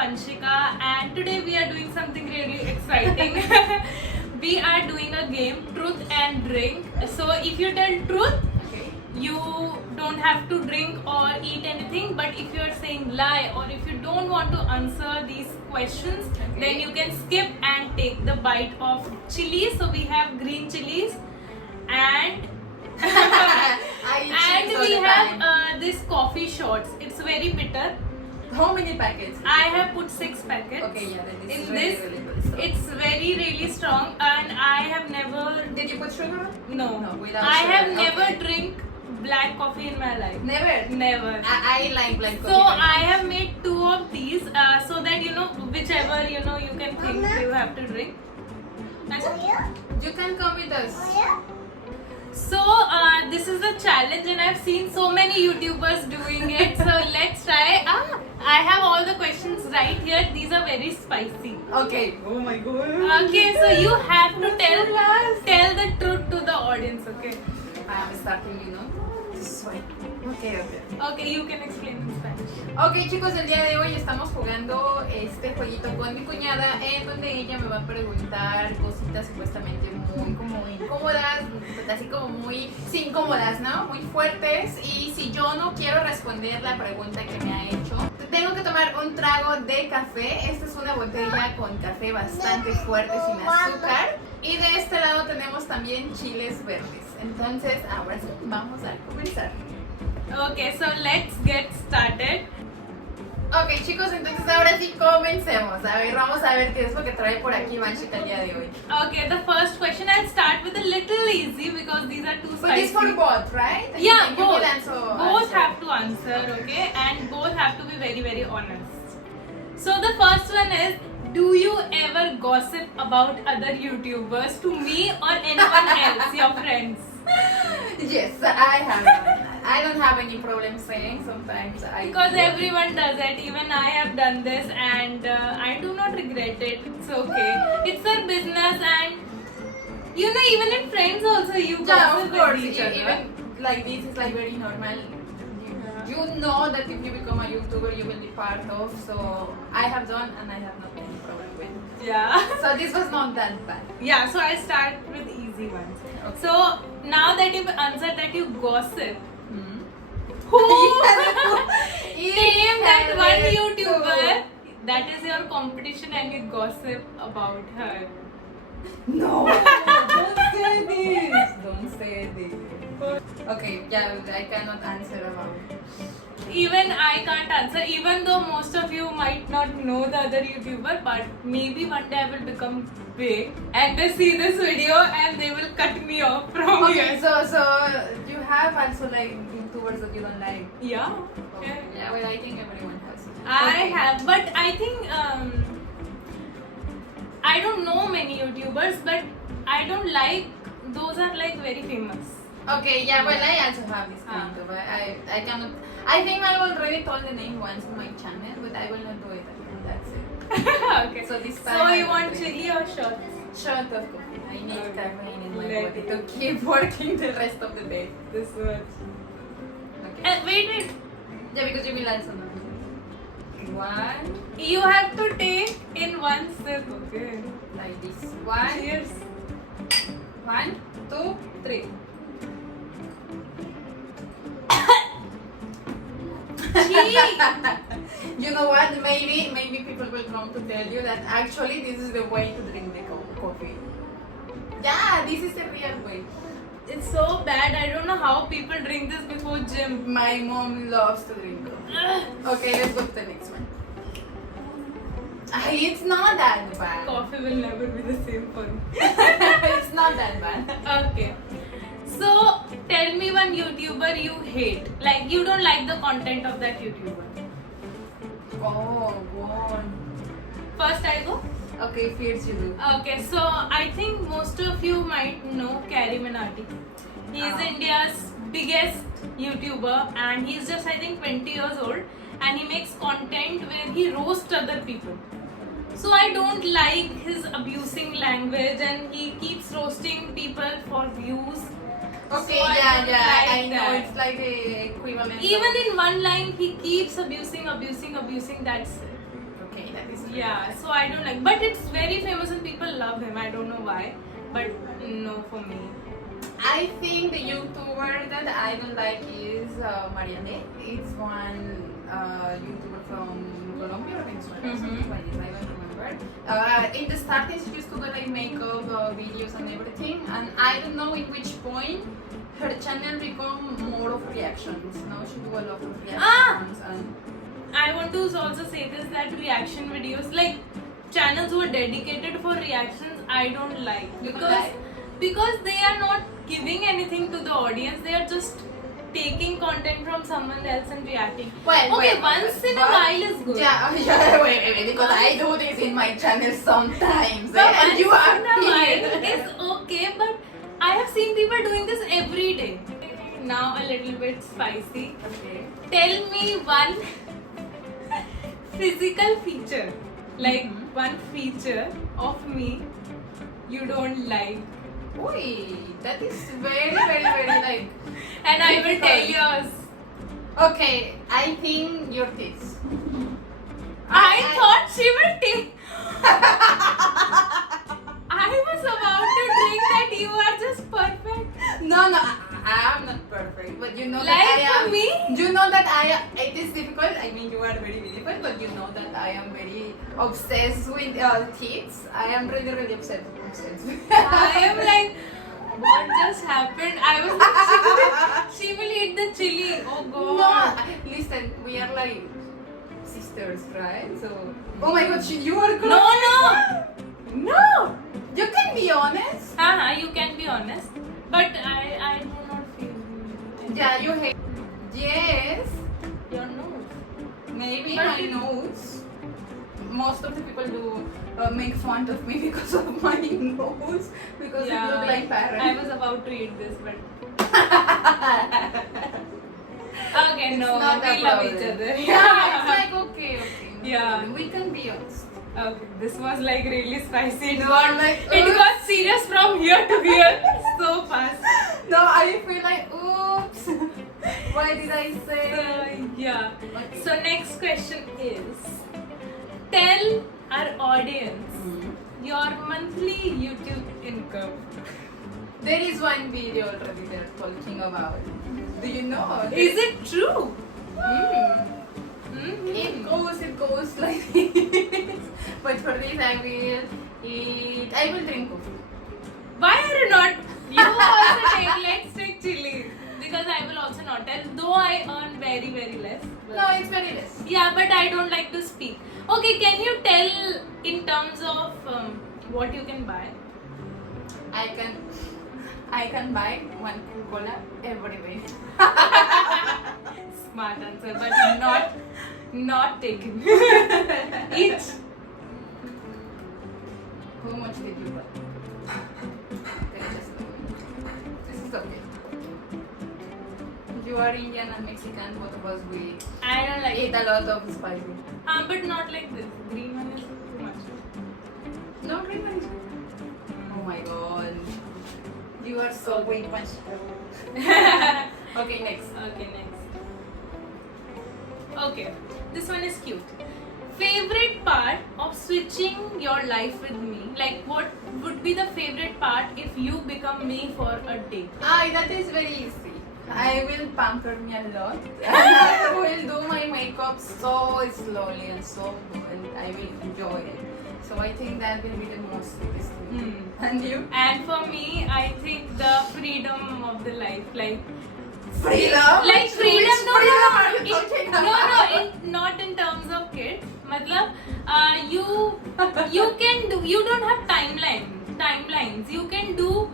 Vanshika, and today we are doing something really exciting. We are doing a game, Truth and Drink. So if you tell truth, Okay. you don't have to drink or eat anything, but if you are saying lie or if you don't want to answer these questions, then you can skip and take the bite of chili. So we have green chilies and I eat and chips all we the have time. this coffee shots. It's very bitter. How many packets? I have put 6 packets. Okay, yeah, then this In is this, really good stuff. it's very really strong, and I have never Did you put sugar? no, No, without I sugar, have never okay. drink black coffee in my life. Never. Never. I like black coffee. So very I much. have made 2 of these so that whichever you can think you have to drink. Acha? You can come with us. So this is a challenge, and I've seen so many YouTubers doing it. So let's try. I have all the questions right here. These are very spicy. Okay. Oh my god. Okay, so you have to tell the truth to the audience. Okay. I am starting, to sweat. Okay. Okay, you can explain in Spanish. Ok, chicos, el día de hoy estamos jugando este jueguito con mi cuñada en donde ella me va a preguntar cositas supuestamente muy como incómodas, así como muy sí, incómodas, ¿no? Muy fuertes, y si yo no quiero responder la pregunta que me ha hecho, tengo que tomar un trago de café. Esta es una botella con café bastante fuerte sin azúcar, y de este lado tenemos también chiles verdes. Entonces, ahora sí, vamos a comenzar. Okay, so let's get started. Ok, chicos, entonces ahora sí comencemos. A ver, vamos a ver qué es lo que trae por aquí Vanshika el día de hoy. Okay, the first question I'll start with a little easy because these are too But spicy. this for both, right? Yeah, You both. will also Both answer. have to answer, okay? And both have to be very, very honest. So the first one is, do you ever gossip about other YouTubers to me or anyone else, your friends? Yes, I have. I don't have any problem saying. Sometimes I Because do. everyone does it, even I have done this, and I do not regret it. It's okay. It's their business, and even in friends also you Yeah, gossip of course. with each other. Even like this is like very normal. You know that if you become a YouTuber, you will be part of. So I have done, and I have not any problem with. Yeah. So this was not that bad. Yeah, so I'll start with easy ones. Okay. So now that you've answered that you gossip, Hmm. who Each name that and one every YouTuber that is your competition and you gossip about her? No, don't say this. Don't say this. Okay, yeah, I cannot answer about it. Even I can't answer, even though most of you might not know the other YouTuber, but maybe one day I will become big and they see this video and they will cut me off from Okay, here. so you have also like YouTubers that you don't like. Yeah. Okay. Yeah, well, I think everyone has. I Okay. have, but I think I don't know many YouTubers, but I don't like those are like very famous. Okay, yeah, well, I also have this Ah. kind of. I cannot. I think I already told the name once in my channel, but I will not do it again. That's it. Okay. So this time. So I you will want do it. chili or shots? Shot of coffee. I need Okay. caffeine in my Let body it. to keep working the rest of the day. This much. Okay. Wait. Yeah, because you will also know. One, You have to take in one sip. Okay. like this. One, Cheers. 1, 2, 3. Chili. You know what? Maybe people will come to tell you that actually this is the way to drink the coffee. Yeah, this is the real way. It's so bad. I don't know how people drink this before gym. My mom loves to drink coffee. Okay, let's go to the next one. It's not that bad. Coffee will never be the same for me. It's not that bad. Okay. So tell me one YouTuber you hate. Like you don't like the content of that YouTuber. Oh, go on. First I go. Okay, first you do. Okay, so I think most of you might know Carrie Minati. He is India's biggest YouTuber, and he's just I think 20 years old, and he makes content where he roasts other people. So I don't like his abusing language, and he keeps roasting people for views. Okay, So I yeah, don't yeah, like I know. that. It's like the equivalent. Even in one line, he keeps abusing. That's it. Okay, that is Yeah, so I don't like, but it's very famous and people love him. I don't know why, but no for me. I think the YouTuber that I don't like is Marianne. It's one YouTuber from Colombia or Venezuela, something like this. I don't remember. In the starting, she used to do like makeup videos and everything, and I don't know in which point her channel become more of reactions. Now she do a lot of reactions and. I want to also say this, that reaction videos, like channels who are dedicated for reactions, I don't like, because they are not giving anything to the audience. They are just taking content from someone else and reacting. Well, okay, once in a while is good. Yeah, wait, because I do this in my channel sometimes. But And once you are in a while here. is okay, but I have seen people doing this every day. Now a little bit spicy. Okay. Tell me one physical feature, like one feature of me you don't like, Oi, that is very like. and I will tell difficult. yours. Okay, I think your tits. I thought she will take. I was about to drink that you are just perfect. No, I am not perfect, but you know Like that I for am. me? You know that I am. It is difficult. I mean, you are very beautiful, but you know that I am very obsessed with tits. I am really obsessed. I am like, what just happened? I was like, she will eat the chili. Oh god. No, listen, we are like sisters, right? So. Oh my god, you are good. No. You can be honest. You can be honest, but I do not feel. Yeah, you hate. Yes, Your nose. maybe But my it- nose. Most of the people do make fun of me because of my nose, because it look like parrot. I was about to eat this, but okay, It's no, not a we love problem. each other. Yeah, it's like okay. No Yeah. problem. We can be honest. Okay, this was like really spicy. You are like, It got serious from here to here so fast. No, I feel like oops. Why did I say? Yeah. Okay. So next question is, tell our audience your monthly YouTube income. There is one video already they're talking about. Do you know? Is it true? Mm. Mhm. It goes like this. But for this I will drink coffee. Why are you not? You also take, let's take chili. Because I will also not tell, though I earn very, very less. No, it's very less. Yeah, but I don't like to speak. Okay, can you tell in terms of what you can buy? I can buy one Coca-Cola every day. Smart answer, but not taken. Each. How much did you buy? This is okay. You are Indian and Mexican, both of us we I don't like eat it. a lot of spicy. But not like this. Green one is too much. No, green one is good. Oh my god. You are so weak, Panchita. Okay, next. Okay, next. Okay, this one is cute. Favorite part of switching your life with me? Like, what would be the favorite part if you become me for a day? That is very easy. I will pamper me a lot. I will do my makeup so slowly and so good, and I will enjoy it. So I think that will be the most biggest thing. And you? And for me, I think the freedom of the life, like Freedom? like freedom. Which No, freedom no, are you no, talking no, about? no, not in terms of kids. Matlab, you can do. You don't have timelines. You can do,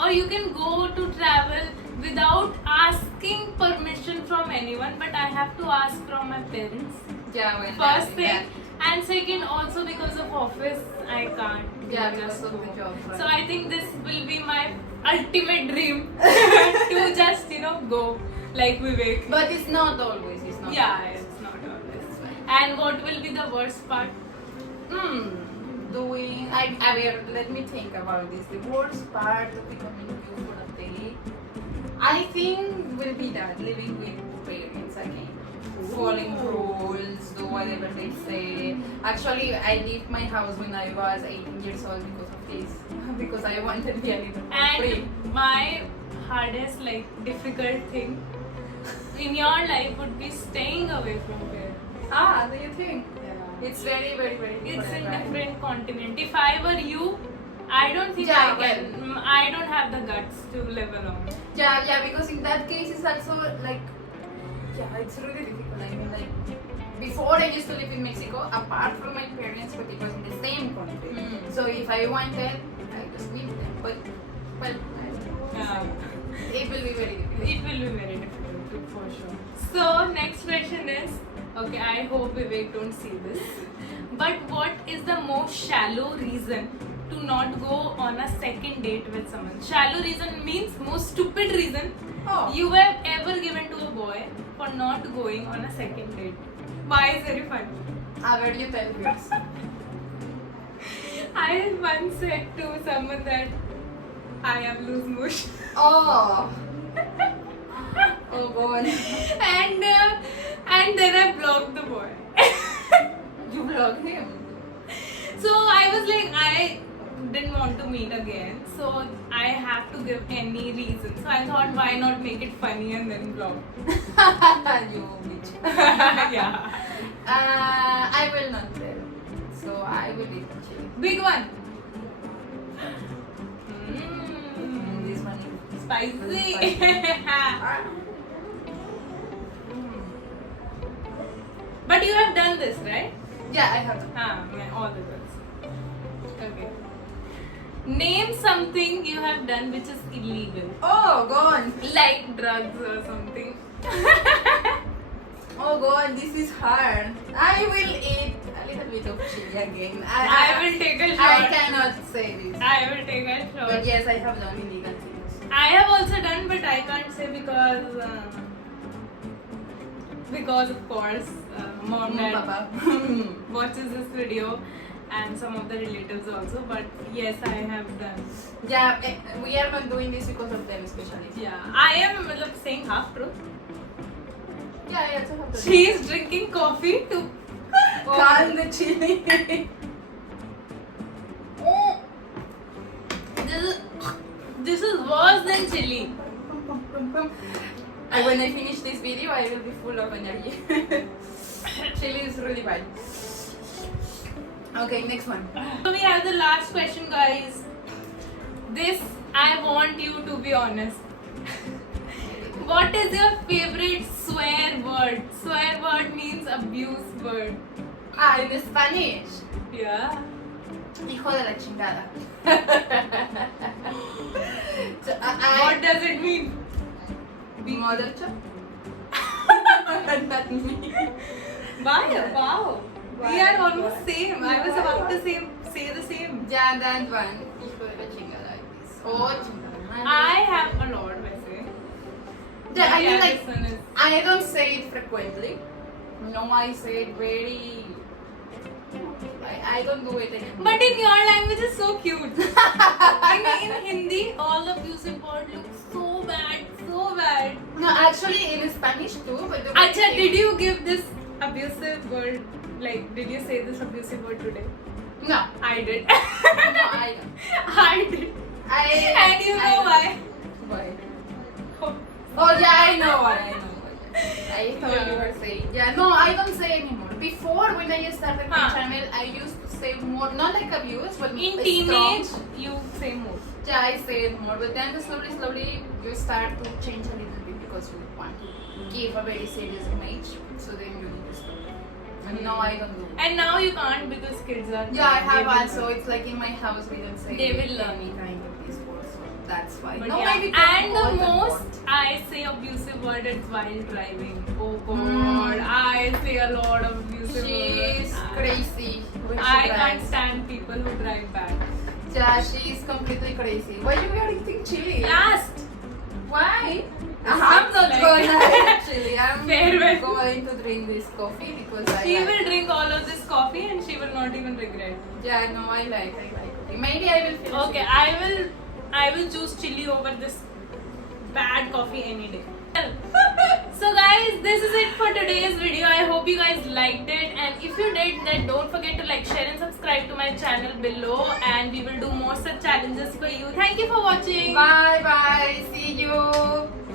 or you can go to travel without asking permission from anyone. But I have to ask from my parents. Yeah, well, First that- thing, and second, also because of office, I can't. Yeah, just because of go. the job. Right? So I think this will be my ultimate dream to just go like Vivek. But it's not always. It's not. Yeah, always. it's not always. That's fine. And what will be the worst part? Doing. Let me think about this. The worst part of becoming you for a day, I think, will be that living with parents again. Following rules, do whatever they say. Actually, I left my house when I was 18 years old because of this. Because I wanted to be a little more free. And my hardest, like, difficult thing in your life would be staying away from parents. Ah, do you think? Yeah. It's very, very, very It's different, in right? different continent. If I were you, I don't think Yeah, I can. I don't have the guts to live alone. Yeah, because in that case it's also like, yeah, it's really difficult. I mean, like, before I used to live in Mexico, apart from my parents, but it was in the same country. Mm. So if I wanted, I just leave them. But, well, I don't know. Yeah. It will be very difficult. It will be very difficult for sure. So next question is, okay, I hope Vivek don't see this, but what is the most shallow reason to not go on a second date with someone? Shallow reason means most stupid reason Oh. you have ever given to a boy for not going on a second date. Why is very funny? Where you tell yours. I once said to someone that I have loose motion. Oh. Oh God. And then I blocked the boy. You blocked him. So I was like, I didn't want to meet again, so I have to give any reason. So I thought, why not make it funny and then block? You bitch. Yeah. I will not tell. So I will eat chili. Big one. This one is Spicy. spicy. But you have done this, right? Yeah, I have to. All the girls. Okay. Name something you have done which is illegal. Oh God. Like drugs or something. Oh God, this is hard. I will eat a little bit of chili again. I will take a shot. I cannot say this. I will take a shot. But yes, I have done illegal things. I have also done, but I can't say because of course, mom dad Papa. watches this video and some of the relatives also. But yes, I have done. Yeah, we are not doing this because of them, especially. Yeah, I am saying half truth. Yeah, I also have to. She is drinking coffee to Calm the chili. This is worse than chili. And when I finish this video, I will be full of energy. Chili is really bad. Okay, next one. So we have the last question, guys. This I want you to be honest. What is your favorite swear word? Swear word means abuse word. Ah, in Spanish. Yeah. Hijo de la chingada. So, What does it mean? Mother chop? Not me. Wow. We are almost same. I was about to say the same. Yeah, that one. Hijo de la chingada. Like this. Oh, chingada. I have a lot, वैसे. Yeah, I mean, like, this one is. I don't say it frequently. No, I say it very. I don't do it anymore. But in your language is so cute. in Hindi, all abusive words look so bad, so bad. No, actually in Spanish too. But the way Acha, it- did you give this abusive word? Like, did you say this abusive word today? No, I did. no, I don't. I did. And you know why? Why? Oh yeah, I know why. I know why. I thought Yeah. you were saying. Yeah, no, I don't say anymore. Before, when I started my Huh. channel, I used to say more, not like abuse, but In strong. teenage, you say more. Yeah, I say it more, but then slowly, you start to change a little bit because you want to give a very serious image. So then you need to stop. And no, I don't do it. And now you can't because kids are. Yeah, I they have will also. learn. It's like in my house we don't say They will learn. any kind of these words, so that's why. But No, yeah. maybe And the all most I say abusive word is while driving. Oh God, Mm. I say a lot of abusive She's words. crazy when she I can't drives. stand people who drive bad. Yeah, she's completely crazy. Why you are eating chili? Last. Why? It I'm seems not like- gonna actually. I'm Farewell. going to drink this coffee because I She like will it. drink all of this coffee and she will not even regret. Yeah, no, I like coffee. Maybe I will finish Okay, it. I will choose chili over this bad coffee any day. So guys, this is it for today's video. I hope you guys liked it, and if you did, then don't forget to like, share and subscribe to my channel below, and we will do more such challenges for you. Thank you for watching. Bye bye. See you.